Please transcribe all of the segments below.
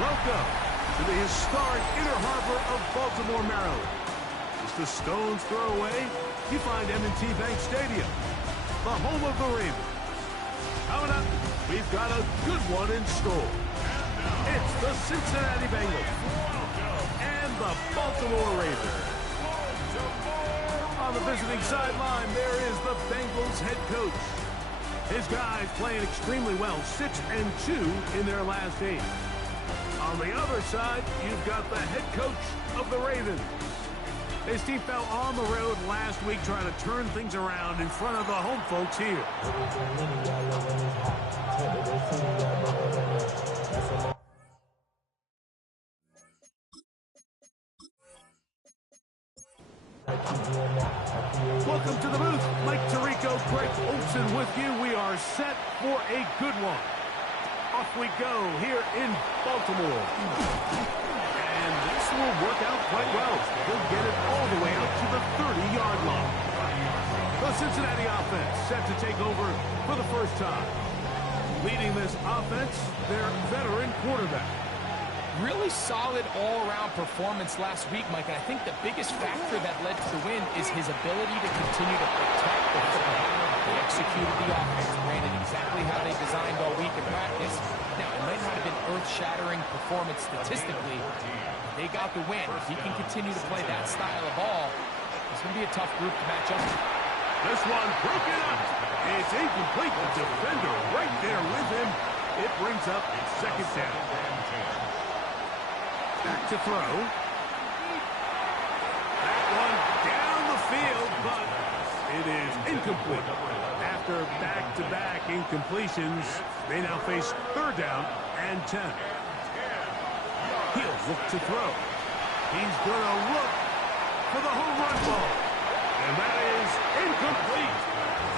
Welcome to the historic Inner Harbor of Baltimore, Maryland. Just a stone's throw away, you find M&T Bank Stadium, the home of the Ravens. Coming up, we've got a good one in store. It's the Cincinnati Bengals and the Baltimore Ravens. On the visiting sideline, there is the Bengals head coach. His guys playing extremely well, 6-2 in their last 8. On the other side, you've got the head coach of the Ravens. His team fell on the road last week trying to turn things around in front of the home folks here. Welcome to the booth. Mike Tirico, Greg Olson with you. We are set for a good one. Off we go here in Baltimore. And this will work out quite well. He'll get it all the way out to the 30-yard line. The Cincinnati offense set to take over for the first time. Leading this offense, their veteran quarterback. Really solid all-around performance last week, Mike, and I think the biggest factor that led to the win is his ability to continue to protect the football. They executed the offense, ran it exactly how they designed all week in practice. Now, it might not have been earth-shattering performance statistically, but they got the win. If he can continue to play that style of ball, it's going to be a tough group to match up with. This one broken up. It's incomplete. The defender right there with him. It brings up second down. Back to throw. That one down the field, but it is incomplete. After back-to-back incompletions, they now face third down and 10. He'll look to throw. He's going to look for the home run ball. And that is incomplete.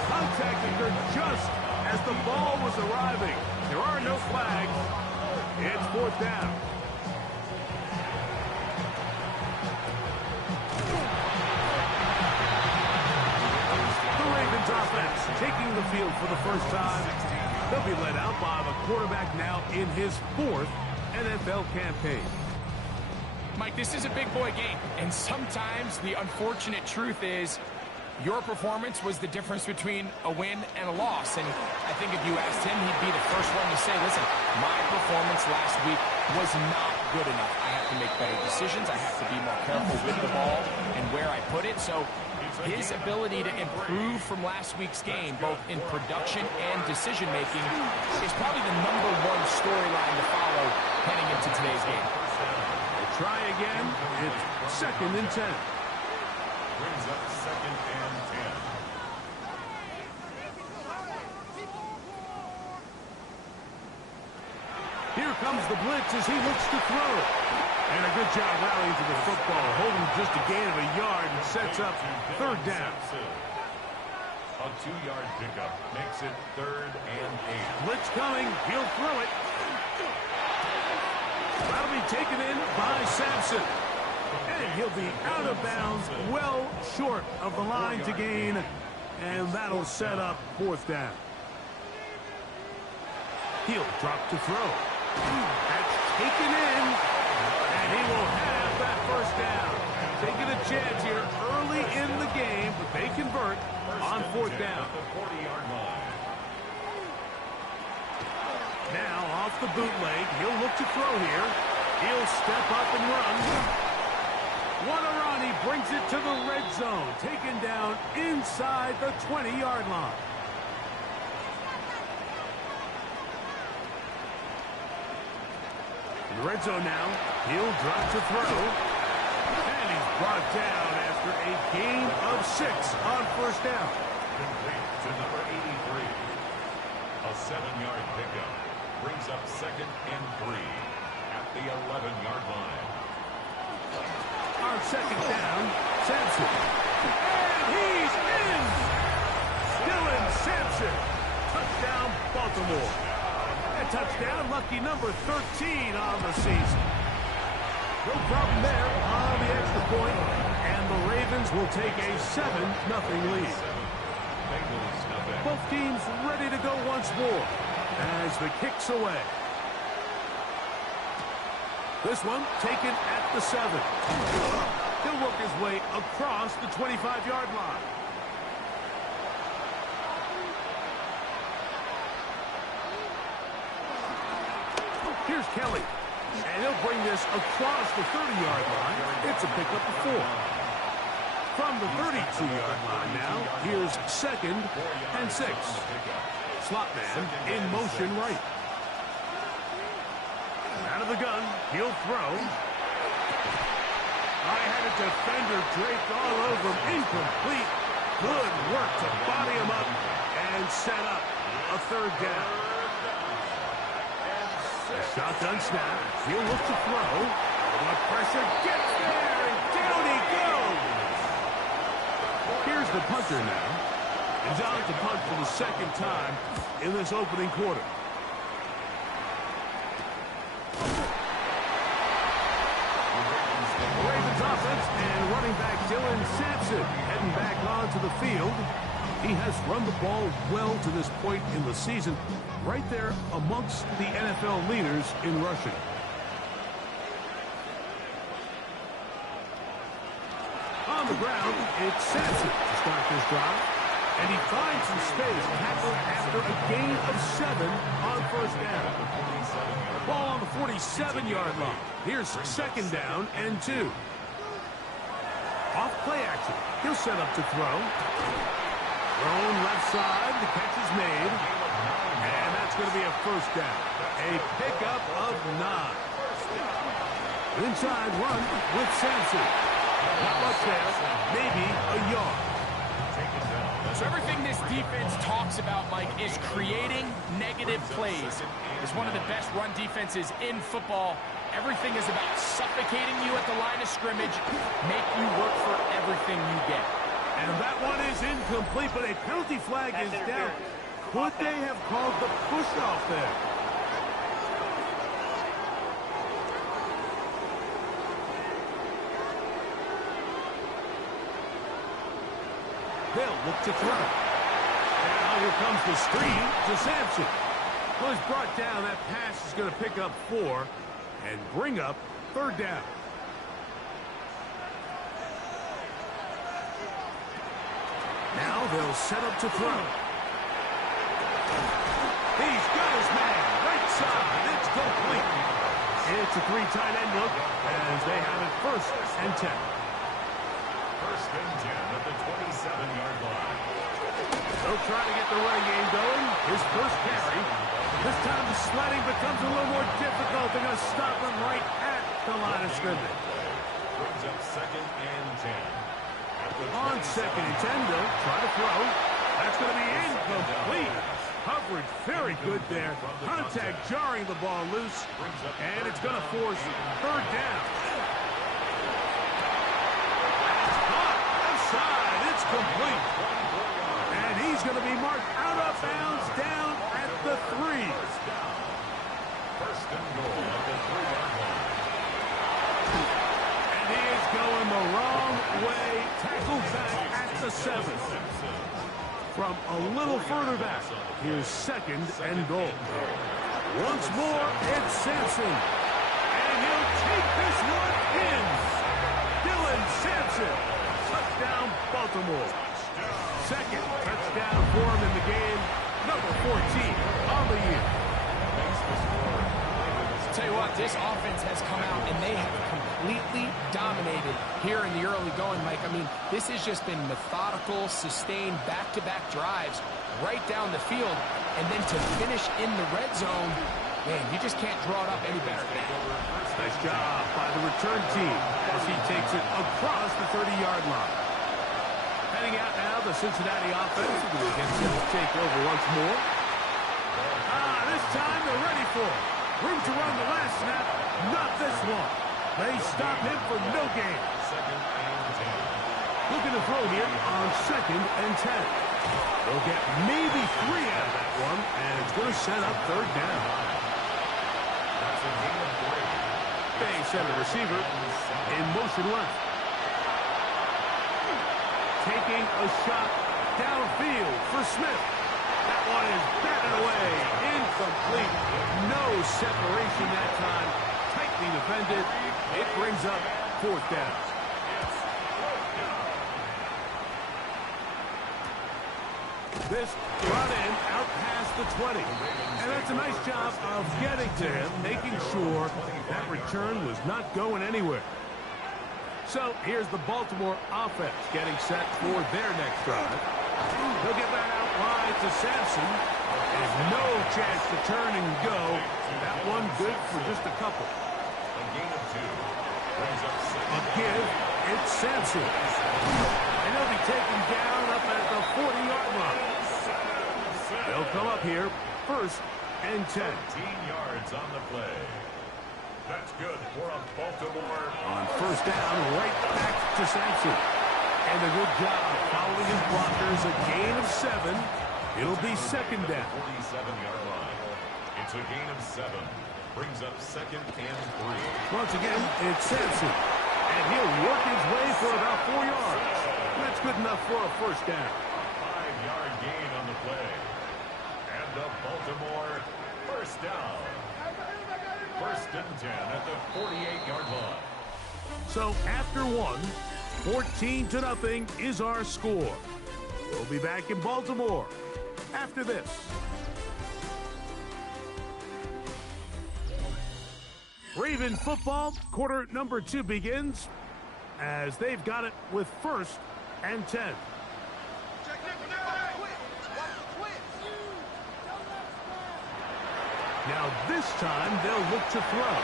Contact occurred just as the ball was arriving. There are no flags. It's fourth down. Offense taking the field for the first time. They'll be led out by the quarterback now in his 4th NFL campaign. Mike, this is a big boy game, and sometimes the unfortunate truth is your performance was the difference between a win and a loss. And I think if you asked him, he'd be the first one to say, listen, my performance last week was not good enough. I have to make better decisions. I have to be more careful with the ball and where I put it. So his ability to improve from last week's game, both in production and decision-making, is probably the #1 storyline to follow heading into today's game. They try again. It's 2nd and 10. Brings up 2nd and 10. Here comes the blitz as he looks to throw. And a good job rallying to the football, holding just a gain of a yard and sets up third down. A 2-yard pickup makes it 3rd and 8. Blitz coming. He'll throw it. That'll be taken in by Sampson. And he'll be out of bounds, well short of the line to gain. And that'll set up 4th down. He'll drop to throw. That's taken in. And he will have that first down. Taking a chance here early in the game, but they convert on 4th down. The 40-yard line. Now off the bootleg, he'll look to throw here. He'll step up and run. What a run, he brings it to the red zone. Taken down inside the 20-yard line. In the red zone now, he'll drop to throw. And he's brought down after a gain of 6 on 1st down. Complete to number 83. A 7-yard pickup brings up 2nd and 3 at the 11-yard line. On 2nd down, Sampson. And he's in! Dylan Sampson. Touchdown, Baltimore. A touchdown, lucky number 13 on the season. No problem there on the extra point, and the Ravens will take a 7-0 lead. Both teams ready to go once more as the kick's away. This one taken at the 7. He'll work his way across the 25-yard line. Here's Kelly. And he'll bring this across the 30-yard line. It's a pickup of 4. From the 32-yard line now, here's 2nd and 6. Slot man in motion right. Out of the gun, he'll throw. I had a defender draped all over him. Incomplete. Good work to body him up and set up a 3rd down. A shotgun snap. He'll look to throw. The pressure gets there, and down he goes. Here's the punter now. He's out to punt for the 2nd time in this opening quarter. Ravens offense and running back Dylan Sampson heading back onto the field. He has run the ball well to this point in the season, right there amongst the NFL leaders in rushing. On the ground, it's Sampson to start this drive. And he finds some space tackled after a gain of 7 on 1st down. Ball on the 47-yard line. Here's 2nd down and 2. Off play action. He'll set up to throw. Thrown left side. The catch is made. And that's going to be a 1st down. A pickup of 9. Inside run with Sampson. Not much there. Maybe a yard. So everything this defense talks about, Mike, is creating negative plays. It's one of the best run defenses in football. Everything is about suffocating you at the line of scrimmage, make you work for everything you get. And that one is incomplete, but a penalty flag is down. Could they have called the push-off there? They'll look to throw. Now here comes the screen to Sampson. Well, he's brought down. That pass is going to pick up 4 and bring up 3rd down. Now they'll set up to throw. He's got his man. Right side. It's complete. It's a 3 tight end look as they have it 1st and 10. 1st and 10 at the 27-yard line. They'll try to get the running game going. His 1st carry. This time the sledding becomes a little more difficult. They're going to stop him right at the line of scrimmage. Brings up 2nd and 10. On 2nd and 10, they'll try to throw. That's going to be incomplete. Coverage very good there. Contact jarring the ball loose. And it's going to force 3rd down. It's complete. And he's going to be marked out of bounds down at the 3. 1st and goal at the 3-yard line. And he is going the wrong way. Tackled back at the 7. From a little further back, here's 2nd and goal. Once more, it's Sampson. And he'll take this one in. Dylan Sampson. Touchdown, Baltimore. 2nd touchdown for him in the game. Number 14 on the year. I'll tell you what, this offense has come out and they have completely dominated here in the early going, Mike. I mean, this has just been methodical, sustained, back-to-back drives right down the field. And then to finish in the red zone, man, you just can't draw it up any better than that. Nice job by the return team as he takes it across the 30-yard line. Heading out now, the Cincinnati offense is going to get to take over once more. This time they're ready for it. Room to run the last snap, not this one. They stop him for no gain. 2nd and 10. Looking to throw here on 2nd and 10. They'll get maybe 3 out of that one, and it's going to set up 3rd down. That's a gain of 3. They send the receiver in motion left. Taking a shot downfield for Smith. That one is batted away. Incomplete. No separation that time. Tightly be defended. It brings up fourth down. This brought in out past the 20. And that's a nice job of getting to him, making sure that return was not going anywhere. So here's the Baltimore offense getting set for their next drive. He'll get that out wide to Sampson. There's no chance to turn and go. That one good for just a couple. A gain of 2. Brings up A give, it's Sampson. And he'll be taken down up at the 40-yard line. They'll come up here, first and 10. 15 yards on the play. That's good for a Baltimore. On first down, right back to Sampson. And a good job following his blockers, a gain of 7. It'll be second down. 47-yard line. It's a gain of 7. Brings up second and 3. Once again, it's Sampson. And he'll work his way for about 4 yards. That's good enough for a first down. 5-yard gain on the play. And the Baltimore first down. First and 10 at the 48-yard line. So after one, 14-0 is our score. We'll be back in Baltimore after this. Raven football, quarter number 2 begins as they've got it with first and 10. Now this time they'll look to throw.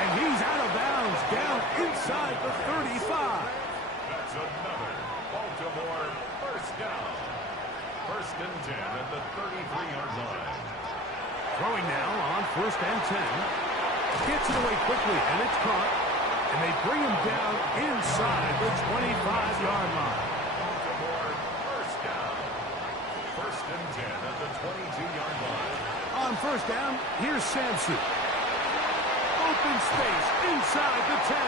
And he's out of bounds down inside the 35. That's another Baltimore first down. First and 10 at the 33-yard line. Throwing now on first and 10. Gets it away quickly, and it's caught. And they bring him down inside the 25-yard line. Baltimore first down. First and 10 at the 22-yard line. On first down, here's Sampson. Open space inside the 10.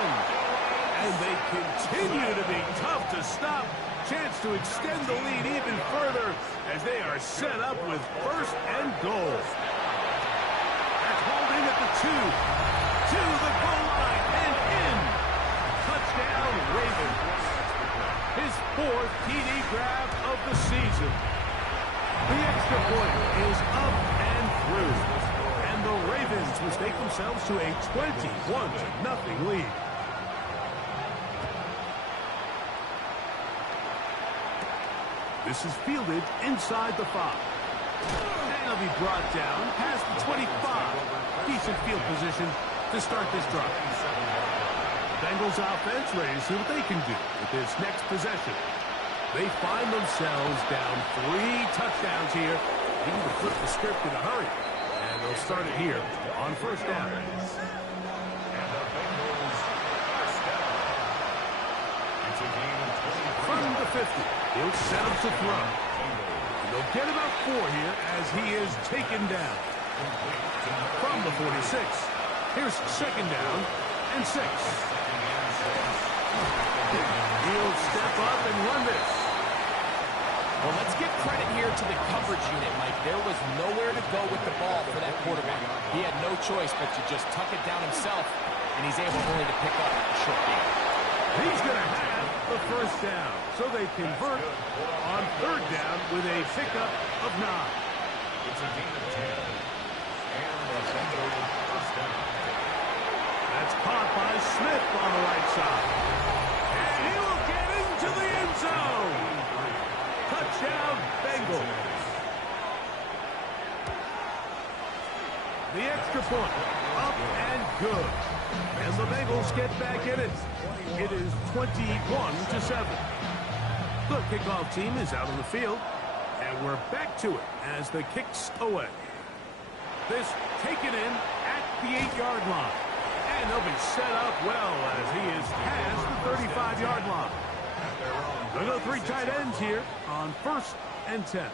And they continue to be tough to stop. Chance to extend the lead even further as they are set up with first and goal. That's holding at the 2. To the goal line and in. Touchdown, Ravens. His 4th TD grab of the season. The extra point is up and through. And the Ravens mistake themselves to a 21-0 lead. This is fielded inside the 5. And he'll be brought down past the 25. Decent field position to start this drive. Bengals offense ready to see what they can do with this next possession. They find themselves down 3 touchdowns here. They need to flip the script in a hurry. And they'll start it here on first down. And the Bengals first down. It's a gain of 23. From the 50, he'll set up to throw. And they'll get about 4 here as he is taken down. From the 46, here's second down and 6. He'll step up and run this. Well, let's give credit here to the coverage unit, Mike. There was nowhere to go with the ball for that quarterback. He had no choice but to just tuck it down himself, and he's able only to pick up a short gain. He's going to have the first down, so they convert on third down with a pickup of 9. It's a gain of 10. And the Bengals first down. That's caught by Smith on the right side. And he will get into the end zone. Touchdown, Bengals. The extra point, up and good. And the Bengals get back in it. It is 21-7. The kickoff team is out on the field. And we're back to it as the kick's away. This taken in at the 8-yard line. And they'll be set up well as he is past the 35-yard line. They'll go 3 tight ends here on first and 10.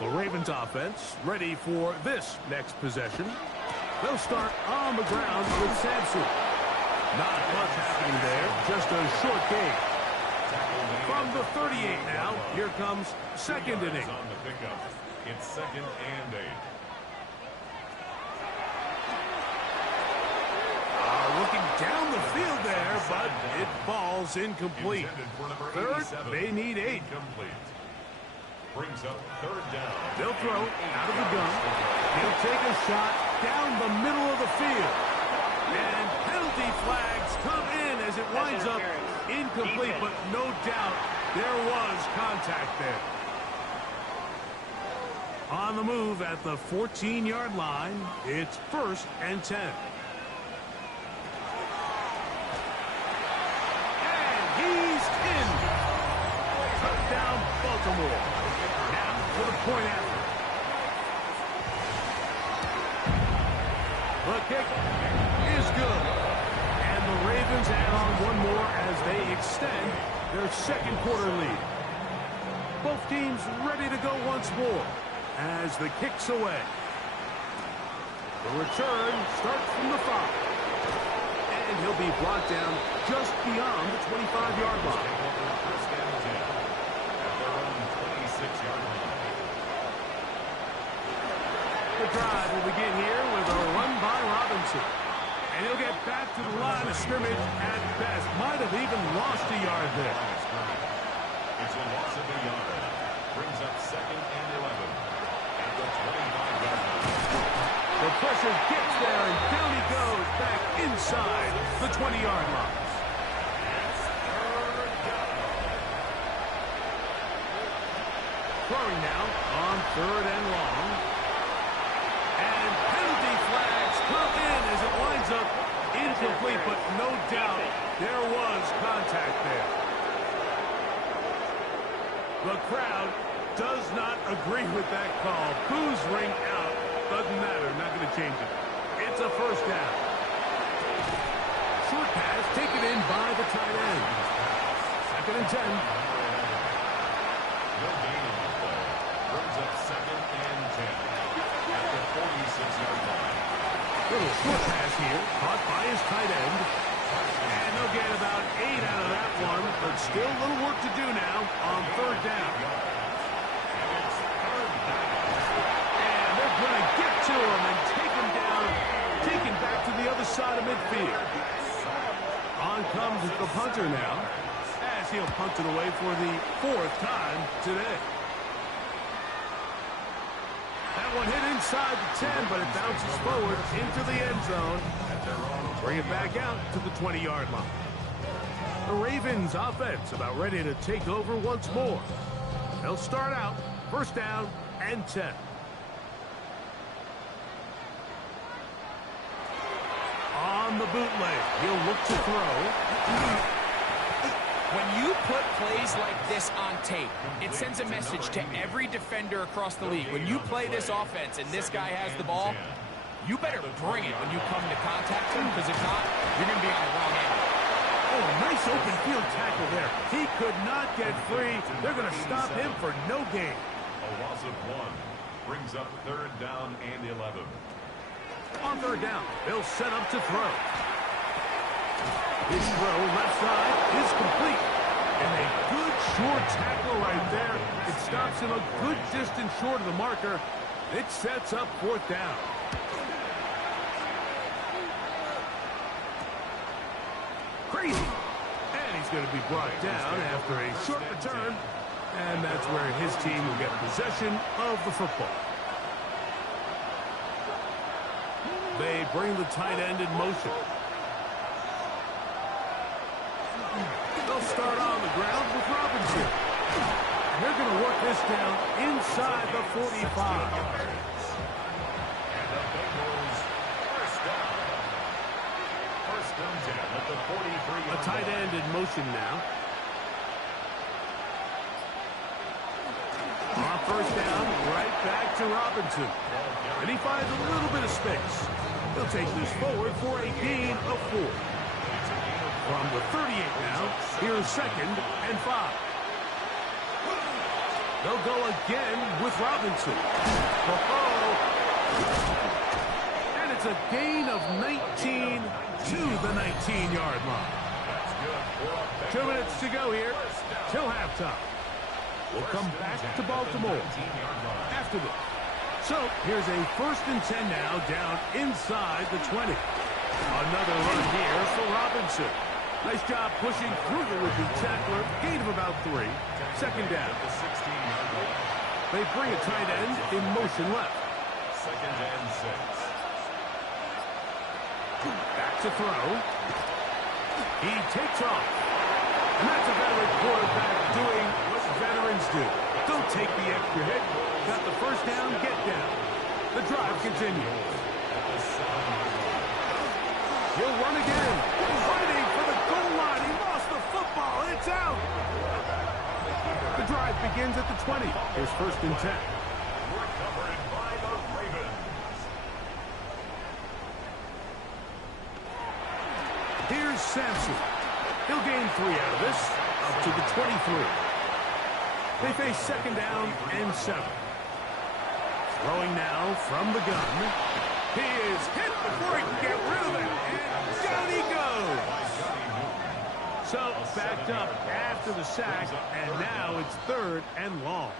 The Ravens offense ready for this next possession. They'll start on the ground with Sampson. Not much happening there, just a short gain. From the 38 now, here comes second and 8. On the pickup. It's second and 8. down the field there, but it falls incomplete. Third, they need 8. Brings up third down. They'll throw out of the gun. He'll take a shot down the middle of the field. And penalty flags come in as it winds up incomplete, but no doubt there was contact there. On the move at the 14-yard line, it's 1st and 10. And he's in. Touchdown, Baltimore. Now for the point after. The kick is good. And the Ravens add on one more as they extend their second quarter lead. Both teams ready to go once more as the kick's away. The return starts from the 5. And he'll be brought down just beyond the 25-yard line. First down 10 at their own 26-yard line. The drive will begin here with a run by Robinson. And he'll get back to the line of scrimmage at best. Might have even lost a yard there. It's a loss of a yard. Brings up 2nd and 11 at the 25-yard line. The pressure gets there, and down he goes back inside the 20-yard line. Throwing now on 3rd and long. And penalty flags come in as it winds up incomplete, but no doubt there was contact there. The crowd does not agree with that call. Boos ring out. Doesn't matter. Not going to change it. It's a 1st down. Short pass taken in by the tight end. 2nd and 10. No gain on the play. Brings up 2nd and 10 at the 46-yard line. Little short pass here. Caught by his tight end. And they'll get about 8 out of that one. But still a little work to do now on 3rd down. And they're going to get to him and take him down. Taken back to the other side of midfield. On comes the punter now, as he'll punt it away for the 4th time today. That one hit inside the 10, but it bounces forward into the end zone. Bring it back out to the 20-yard line. The Ravens offense about ready to take over once more. They'll start out 1st down and 10. On the bootleg, he'll look to throw. When you put plays like this on tape, it sends a message to every defender across the league. When you play this offense and this guy has the ball, you better bring it when you come to contact him, because if not, you're going to be on the wrong end. Oh, nice open field tackle there. He could not get free. They're going to stop him for no gain. A loss of 1 brings up 3rd down and 11. On 3rd down, they'll set up to throw. His throw left side is complete. And a good short tackle right there. It stops him a good distance short of the marker. It sets up 4th down. Crazy. And he's going to be brought down after a short return. And that's where his team will get possession of the football. They bring the tight end in motion. They'll start on the ground with Robinson. And they're going to work this down inside the 45. And the Bengals 1st down. 1st and 10 at the 43. A tight end in motion now. On 1st down, right back to Robinson. And he finds a little bit of space. He'll take this forward for a gain of 4. From the 38 now, here's 2nd and 5. They'll go again with Robinson. And it's a gain of 19 to the 19-yard line. 2 minutes to go here till halftime. We'll come back to Baltimore after this. So here's a 1st and 10 now down inside the 20. Another run here for Robinson. Nice job pushing through the would-be tackler. Gain of about 3. Second down. They bring a tight end in motion left. Second and 6. Back to throw. He takes off. And that's a veteran quarterback doing what veterans do. Don't take the extra hit. Got the first down, get down. The drive continues. He'll run again. Fighting for the goal line. He lost the football. It's out. The drive begins at the 20. Here's first and 10. Recovered by the Ravens. Here's Sampson. He'll gain 3 out of this. Up to the 23. They face second down and 7. Throwing now from the gun. He is hit before he can get rid of it. And down he goes. So backed up after the sack. And now it's 3rd and long.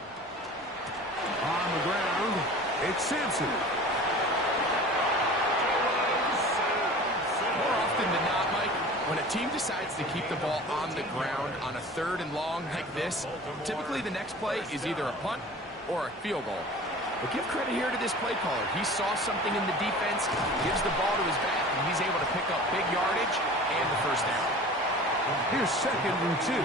On the ground, it's Sampson. More often than not, Mike, when a team decides to keep the ball on the ground on a 3rd and long like this, typically the next play is either a punt or a field goal. But give credit here to this play caller. He saw something in the defense, gives the ball to his back, and he's able to pick up big yardage and the first down. Here's second and 2. 8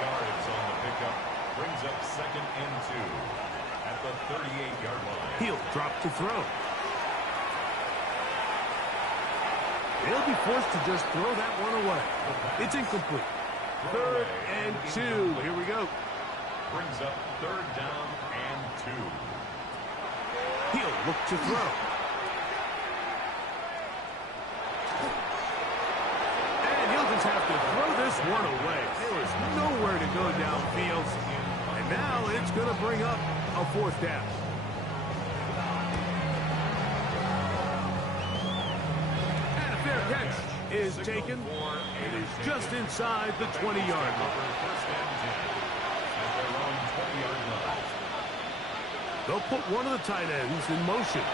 yards on the pickup. Brings up second and 2 at the 38-yard line. He'll drop to throw. He'll be forced to just throw that one away. It's incomplete. 3rd and 2. Here we go. Brings up 3rd down and 2. He'll look to throw. And he'll just have to throw this one away. There is nowhere to go downfield. And now it's going to bring up a 4th down. And a fair catch is taken. It is just inside the 20-yard line. First and 10 at their own 20-yard line. They'll put one of the tight ends in motion.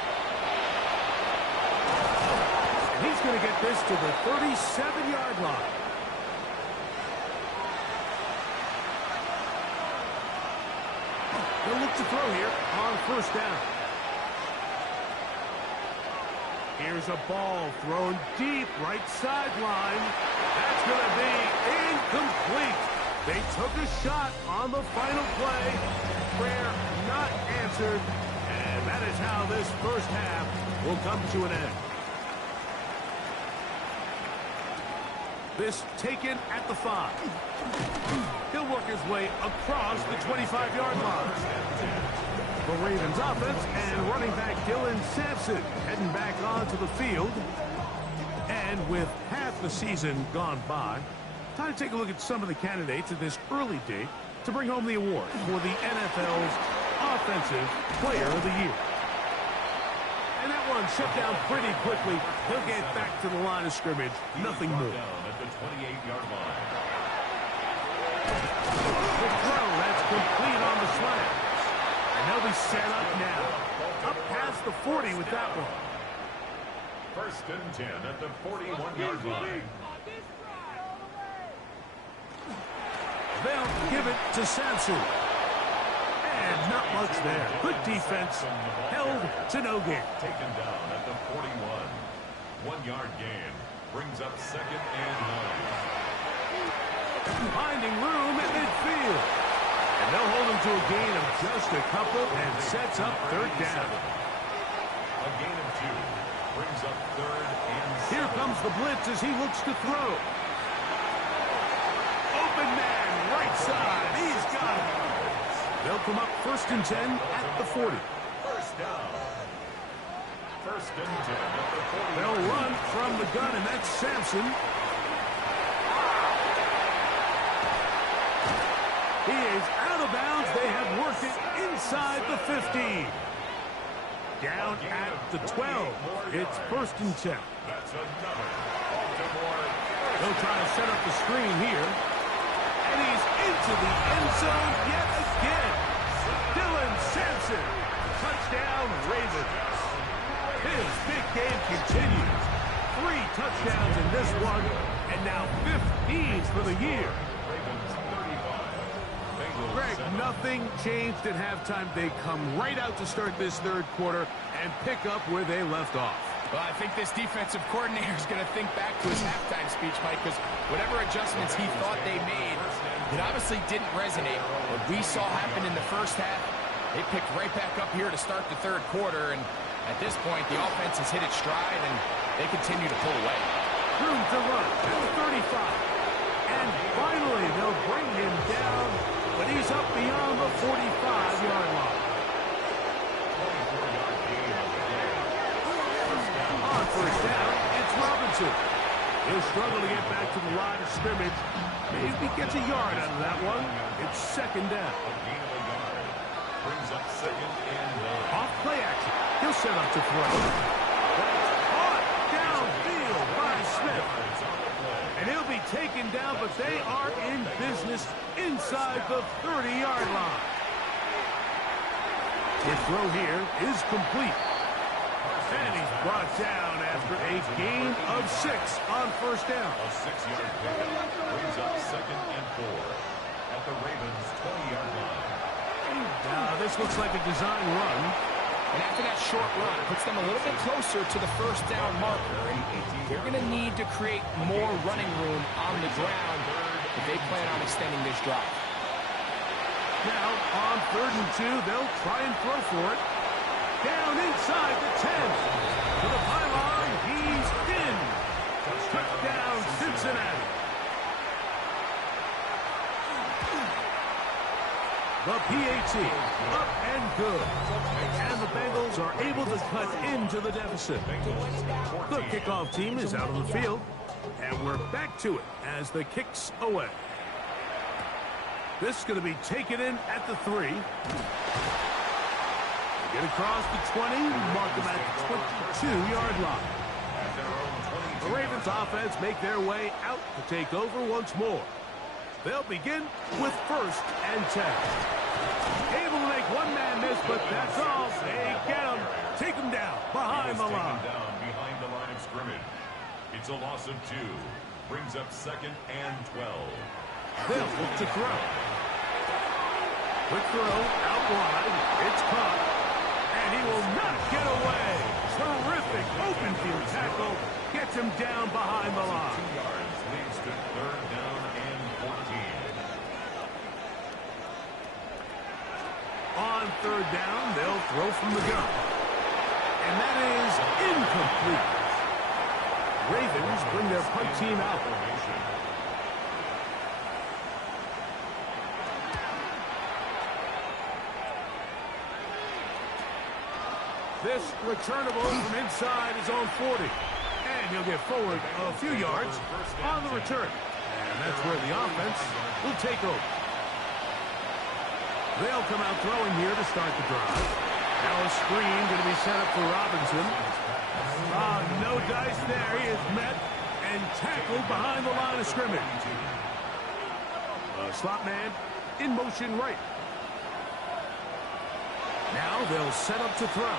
And he's going to get this to the 37-yard line. They'll look to throw here on first down. Here's a ball thrown deep right sideline. That's going to be incomplete. They took a shot on the final play. Prayer not answered. And that is how this first half will come to an end. This taken at the 5. He'll work his way across the 25-yard line. The Ravens offense and running back Dylan Sampson heading back onto the field. And with half the season gone by, time to take a look at some of the candidates at this early date to bring home the award for the NFL's Offensive Player of the Year. And that one shut down pretty quickly. He'll get back to the line of scrimmage. Nothing more. Down at the 28-yard line. The throw, that's complete on the slant. And they'll be set up now. Up past the 40 with that one. First and 10 at the 41-yard line. They'll give it to Sampson. And not much there. Good defense. Held to no gain. Taken down at the 41. 1-yard gain. Brings up second and 9. Finding room at midfield. And they'll hold him to a gain of just a couple and sets up third down. A gain of 2. Brings up third and 7. Here comes the blitz as he looks to throw. Open man, right side. He's got it. They'll come up first and 10 at the 40. First down. First and 10 at the 40. They'll run from the gun, and that's Sampson. He is out of bounds. They have worked it inside the 15. Down at the 12. It's first and 10. That's another Baltimore. They'll try to set up the screen here. And he's into the end zone yet again. Dylan Sampson. Touchdown, Ravens. His big game continues. 3 touchdowns in this one, and now 15 for the year. Greg, nothing changed at halftime. They come right out to start this third quarter and pick up where they left off. Well, I think this defensive coordinator is going to think back to his halftime speech, Mike, because whatever adjustments he thought they made, it obviously didn't resonate. What we saw happen in the first half, they picked right back up here to start the third quarter, and at this point, the offense has hit its stride, and they continue to pull away. Room to run at the 35. And finally, they'll bring him down, but he's up beyond the 45-yard line. On first down, it's Robinson. He'll struggle to get back to the line of scrimmage. Maybe gets a yard out of that one. It's second down. Brings up second and off play action. He'll set up to throw. Caught downfield by Smith. And he'll be taken down, but they are in business inside the 30-yard line. His throw here is complete. And he's brought down after a gain of 6 on first down. a 6-yard pickup. Brings up second and 4 at the Ravens' 20-yard line. Now, this looks like a design run. And after that short run, it puts them a little bit closer to the first down marker. And they're going to need to create more running room on the ground if they plan on extending this drive. Now, on 3rd and 2, they'll try and throw for it. Down inside the 10. To the pylon, he's in. Touchdown, Cincinnati. The PAT, up and good. And the Bengals are able to cut into the deficit. The kickoff team is out on the field. And we're back to it as the kick's away. This is going to be taken in at the 3. Get across the 20, mark them at the 22-yard line. The Ravens offense make their way out to take over once more. They'll begin with 1st and 10. Able to make one man miss, but that's all. They get him. Take him down behind the line. Behind the line of scrimmage. It's a loss of 2. Brings up second and 12. They'll look to throw. Quick throw out wide. It's caught. And he will not get away. Terrific open field tackle. Gets him down behind the line. 2 yards leads to 3rd down and 14. On 3rd down, they'll throw from the gun. And that is incomplete. Ravens bring their punt team out. This returnable from inside his own 40. And he'll get forward a few yards on the return. And that's where the offense will take over. They'll come out throwing here to start the drive. Now a screen going to be set up for Robinson. No dice there. He is met and tackled behind the line of scrimmage. Slot man in motion right. Now they'll set up to throw.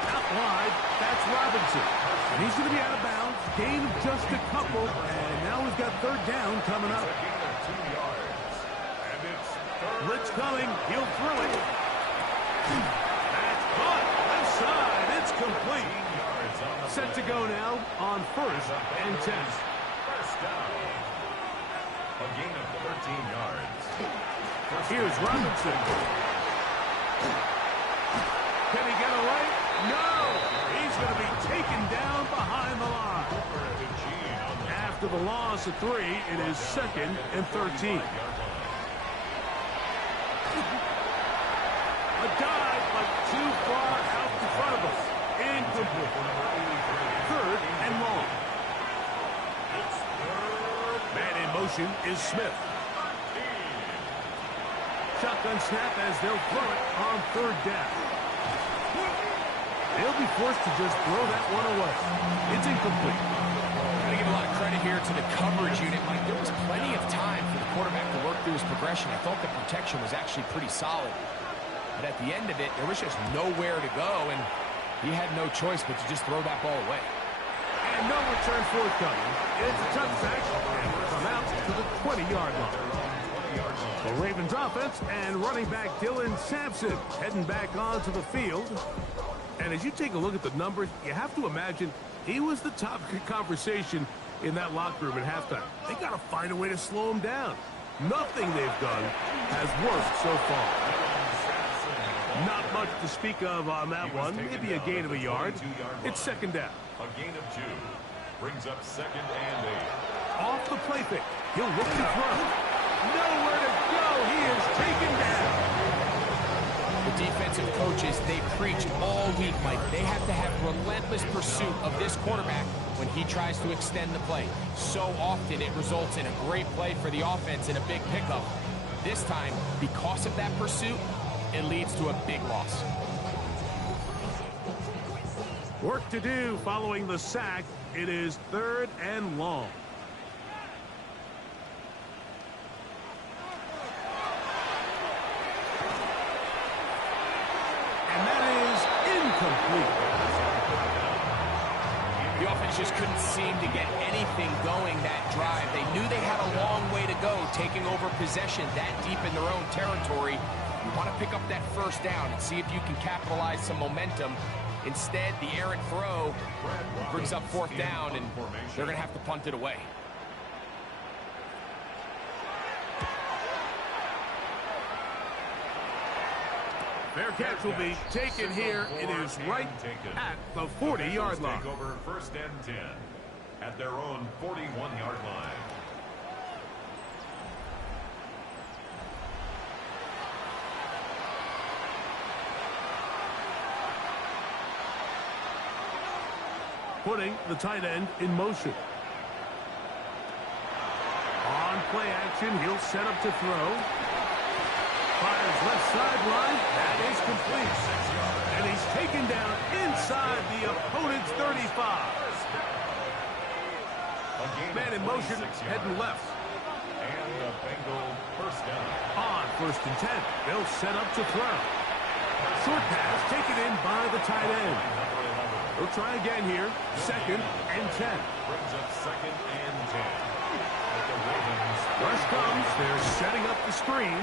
Out wide, that's Robinson. And he's going to be out of bounds. Gain of just a couple. And now we've got 3rd down coming up. 2 yards. And it's Blitz coming. He'll throw it. That's caught. Left side. It's complete. Set to go now on 1st and 10. First down. A gain of 13 yards. Here's Robinson. Can he get away? No! He's going to be taken down behind the line. After the loss of 3, it is 2nd and 13. A dive, but too far out in front of us. Incomplete. 3rd and long. Man in motion is Smith. Shotgun snap as they'll throw it on 3rd down. They'll be forced to just throw that one away. It's incomplete. Got to give a lot of credit here to the coverage unit, Mike. There was plenty of time for the quarterback to work through his progression. I thought the protection was actually pretty solid. But at the end of it, there was just nowhere to go, and He had no choice but to just throw that ball away. And no return forthcoming. It's a touchback, and we'll come out to the 20-yard line. The Ravens offense and running back Dylan Sampson heading back onto the field. And as you take a look at the numbers, you have to imagine he was the top conversation in that locker room at halftime. They got to find a way to slow him down. Nothing they've done has worked so far. Not much to speak of on that one. Maybe a gain of a yard. It's second down. A gain of 2 brings up second and 8. Off the play fake. He'll look to throw. Nowhere to go. He is taken down. The defensive coaches, they preach all week, Mike. They have to have relentless pursuit of this quarterback when he tries to extend the play. So often it results in a great play for the offense and a big pickup. This time, because of that pursuit, it leads to a big loss. Work to do following the sack. It is 3rd and long. And that is incomplete. The offense just couldn't seem to get anything going that drive. They knew they had a long way to go, taking over possession that deep in their own territory. You want to pick up that first down and see if you can capitalize some momentum. Instead, the errant throw brings up 4th down, and they're going to have to punt it away. Fair catch will be taken here. It is right at the 40-yard line. Take over 1st and 10 at their own 41-yard line. Putting the tight end in motion. On play action, he'll set up to throw. Fires left sideline. That is complete. And he's taken down inside the opponent's 35. Man in motion, heading left. And the Bengal first down. On 1st and 10, they'll set up to throw. Short pass taken in by the tight end. They'll try again here. 2nd and 10. Brings up 2nd and 10. At the Ravens. Rush comes. They're setting up the screen.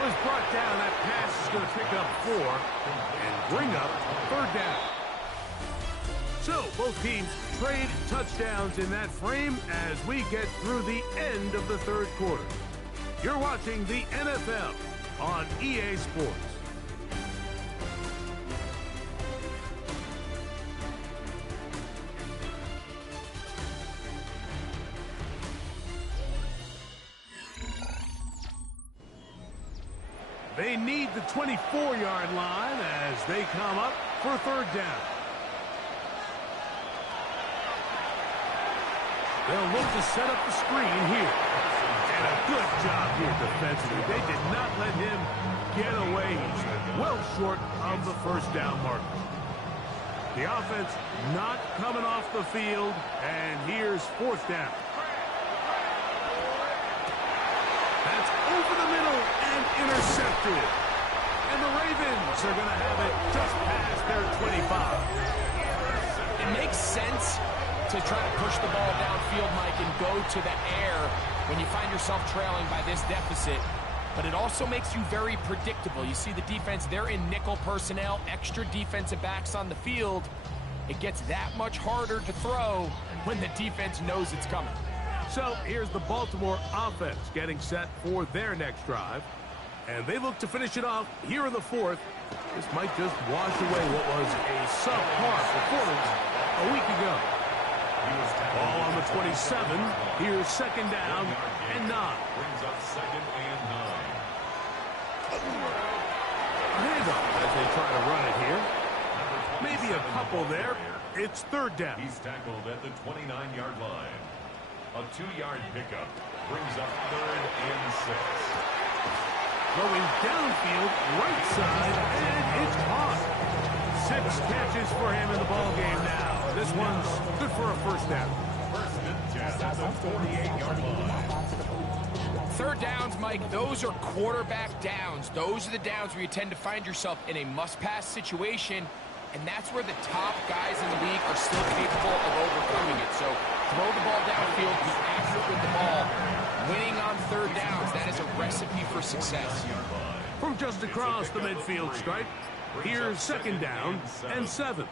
Was brought down. That pass is going to pick up 4 and bring up 3rd down. So both teams trade touchdowns in that frame as we get through the end of the 3rd quarter. You're watching the NFL on EA Sports. They need the 24-yard line as they come up for 3rd down. They'll look to set up the screen here. And a good job here defensively. They did not let him get away. He's well short of the 1st down marker. The offense not coming off the field, and here's 4th down. That's over the middle and intercepted. And the Ravens are going to have it just past their 25. It makes sense to try to push the ball downfield, Mike, and go to the air when you find yourself trailing by this deficit. But it also makes you very predictable. You see the defense, they're in nickel personnel, extra defensive backs on the field. It gets that much harder to throw when the defense knows it's coming. So here's the Baltimore offense getting set for their next drive. And they look to finish it off here in the 4th. This might just wash away what was a subpar performance a week ago. Ball on the 27. Here's 2nd down and 9. Brings up 2nd and 9. A handoff as they try to run it here. Maybe a couple there. It's 3rd down. He's tackled at the 29-yard line. A 2-yard pickup brings up 3rd and 6. Going downfield, right side, and it's caught. 6 catches for him in the ball game now. This one's good for a 1st down. 1st and 10 at the 48-yard line. Third downs, Mike, those are quarterback downs. Those are the downs where you tend to find yourself in a must-pass situation, and that's where the top guys in the league are still capable of overcoming it. So throw the ball downfield, be accurate with the ball. Winning on third downs, that is a recipe for success. From just across the midfield stripe, here's second down and 7.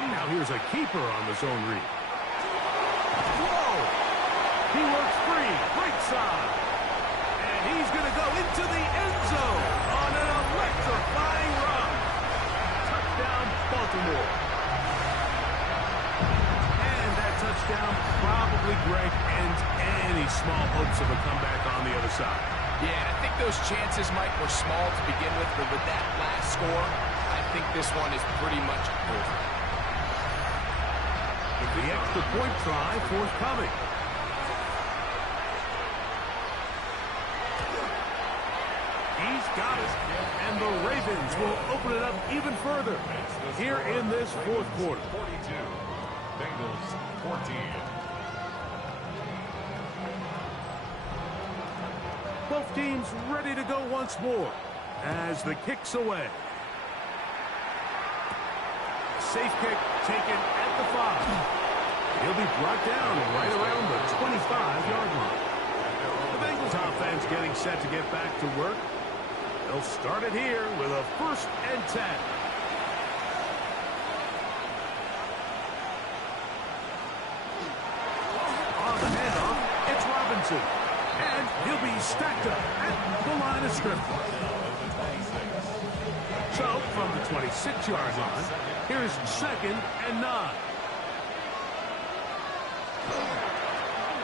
Now here's a keeper on the zone read. Whoa! He works free, right side. And he's going to go into the end zone on an electrifying run. Touchdown, Baltimore. And that touchdown probably, Greg, ends any small hopes of a comeback on the other side. Yeah, I think those chances, Mike, were small to begin with, but with that last score, I think this one is pretty much over. The extra point try forthcoming. He's got it. And the Ravens will open it up even further here in this fourth quarter. 42. Bengals 14. Both teams ready to go once more as the kick's away. Safe kick taken at the 5. He'll be brought down right around the 25-yard line. The Bengals offense getting set to get back to work. They'll start it here with a 1st and 10. On the handoff, it's Robinson. And he'll be stacked up at the line of scrimmage. So, from the 26-yard line, here's 2nd and 9.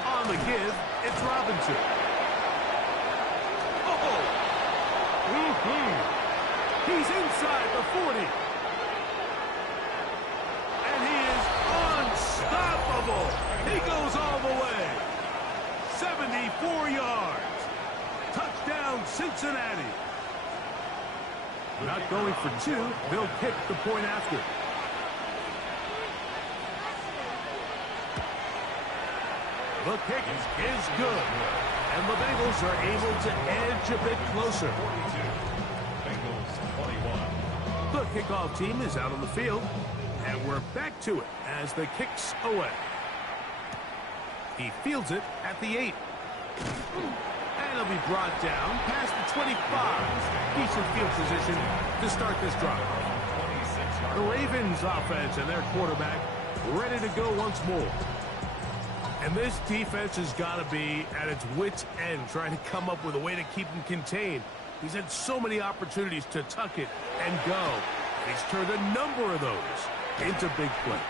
On the give, it's Robinson. He's inside the 40. And he is unstoppable. He goes all the way. 74 yards. Touchdown, Cincinnati. Not going for 2. They'll kick the point after. The kick is good. And the Bengals are able to edge a bit closer. 42. Bengals 21. The kickoff team is out on the field. And we're back to it as the kick's away. He fields it at the 8. And he'll be brought down past the 25. Decent field position to start this drive. The Ravens offense and their quarterback ready to go once more. And this defense has got to be at its wit's end trying to come up with a way to keep him contained. He's had so many opportunities to tuck it and go. And he's turned a number of those into big plays.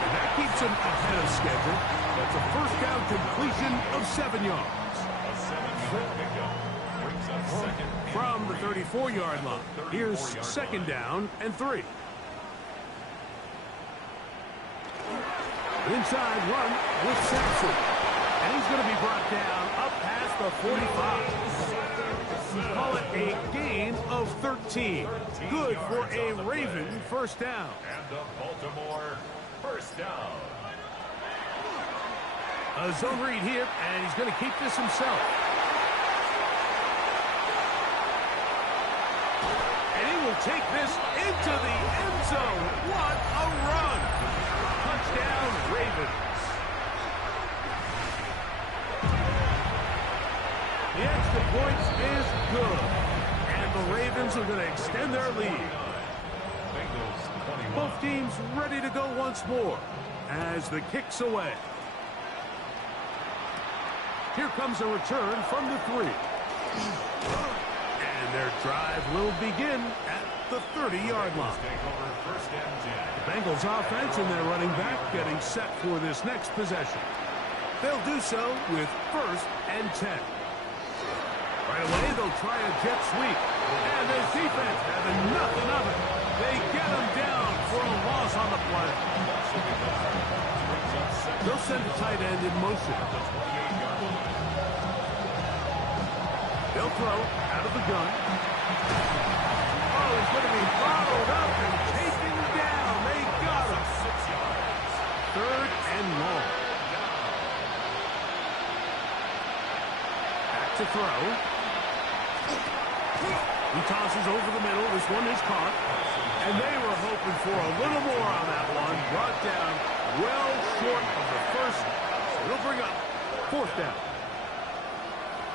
And that keeps him ahead of schedule. That's a 1st down completion of 7 yards. A 7-yard pickup brings up 2nd. From the 34-yard line, here's 2nd down and 3. Inside run with Saxon. And he's going to be brought down up past the 45. Call it a gain of 13. Good for a Raven 1st down. And the Baltimore 1st down. A zone read here, and he's going to keep this himself. And he will take this into the end zone. What a run! Touchdown, Ravens. The extra point is good. And the Ravens are going to extend their lead. Bengals 21. Both teams ready to go once more as the kick's away. Here comes a return from the 3. And their drive will begin at the 30-yard line. The Bengals offense and their running back getting set for this next possession. They'll do so with 1st and 10. Right away, they'll try a jet sweep. And this defense having nothing of it. They get him down for a loss on the play. They'll send the tight end in motion. They'll throw out of the gun. Oh, he's going to be bottled up and taken down. They got him. 3rd and long. to throw. He tosses over the middle. This one is caught. And they were hoping for a little more on that one. Brought down well short of the first. So it'll bring up fourth down.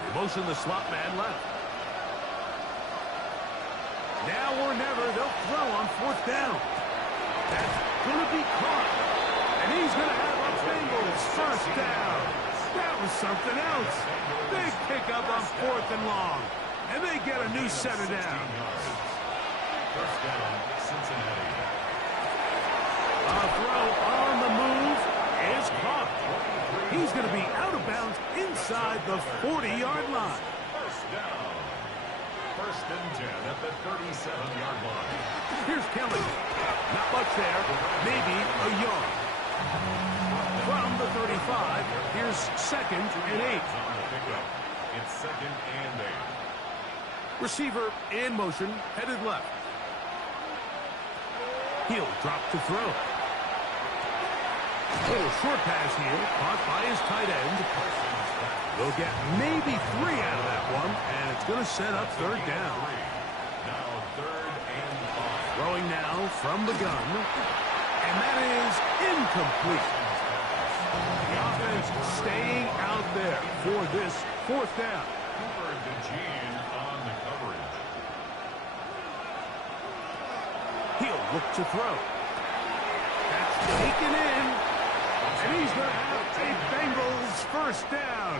They motion the slot man left. Now or never, they'll throw on fourth down. That's going to be caught. And he's going to have a Bengals first down. That was something else. Big pickup on fourth and long. And they get a new center down. First down, Cincinnati. A throw on the move is caught. He's going to be out of bounds inside the 40-yard line. First down. First and 10 at the 37-yard line. Here's Kelly. Not much there. Maybe a yard. From the 35, here's second and 8. On the pickup, it's second and 8. Receiver in motion, headed left. He'll drop to throw. Little short pass here, caught by his tight end. They'll get maybe 3 out of that one, and it's going to set up third down. Now third and 5. Throwing now from the gun, and that is incomplete. The offense staying out there for this fourth down. Cooper DeJean on the coverage. He'll look to throw. That's taken in. And he's going to have a Bengals first down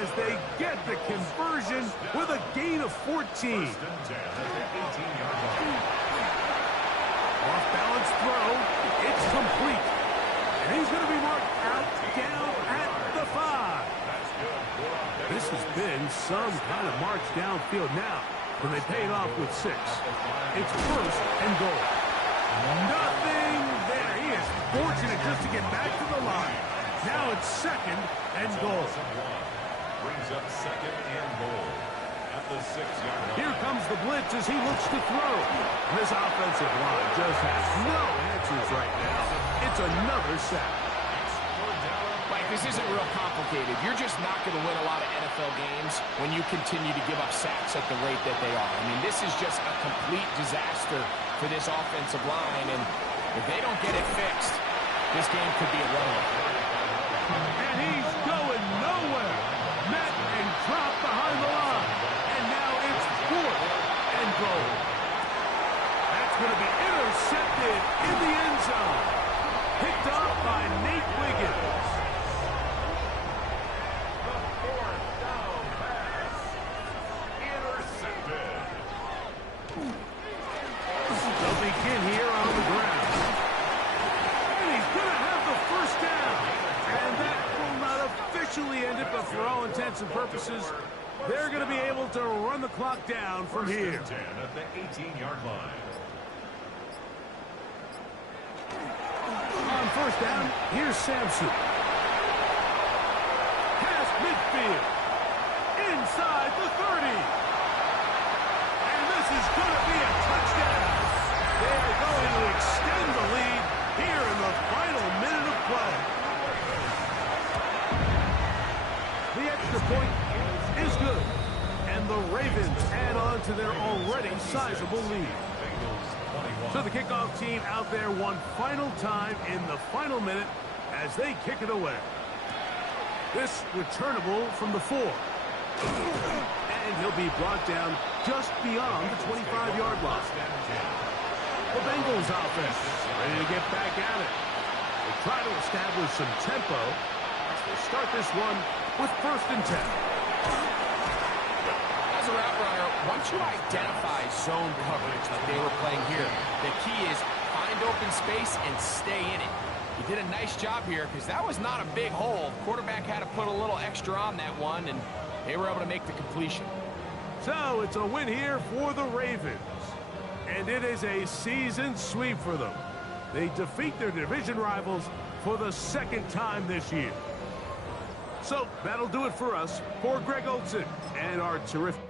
as they get the conversion with a gain of 14. First and 10 at the 18-yard line. Off-balance throw. It's complete. And he's going to be marked out down at the 5. That's good. This has been some kind of march downfield now, but they paid off with 6. It's first and goal. Nothing there. He is fortunate just to get back to the line. Now it's second and goal. Brings up second and goal at the 6-yard line. Here comes the blitz as he looks to throw. This offensive line just has no answers right now. It's another sack. Mike, this isn't real complicated. You're just not going to win a lot of NFL games when you continue to give up sacks at the rate that they are. I mean, this is just a complete disaster for this offensive line, and if they don't get it fixed, this game could be a runaway. And he's going nowhere. Met and dropped behind the line. And now it's fourth and goal. That's going to be intercepted in the end zone. Picked up by Nate Wiggins. The fourth down pass. Intercepted. They'll begin here on the ground. And he's going to have the first down. And that will not officially end it, but for all intents and purposes, they're going to be able to run the clock down from here. 10 at the 18-yard line. On first down, here's Sampson. Past midfield. Inside the 30. And this is going to be a touchdown. They are going to extend the lead here in the final minute of play. The extra point is good. And the Ravens add on to their already sizable lead. So the kickoff team out there one final time in the final minute as they kick it away. This returnable from the 4. And he'll be brought down just beyond the 25-yard line. The Bengals offense ready to get back at it. They try to establish some tempo as they start this one with first and 10. As a route runner, once you identify zone coverage like they were playing here, the key is find open space and stay in it. He did a nice job here because that was not a big hole. Quarterback had to put a little extra on that one, and they were able to make the completion. So it's a win here for the Ravens. And it is a season sweep for them. They defeat their division rivals for the second time this year. So that'll do it for us. For Greg Olsen and our terrific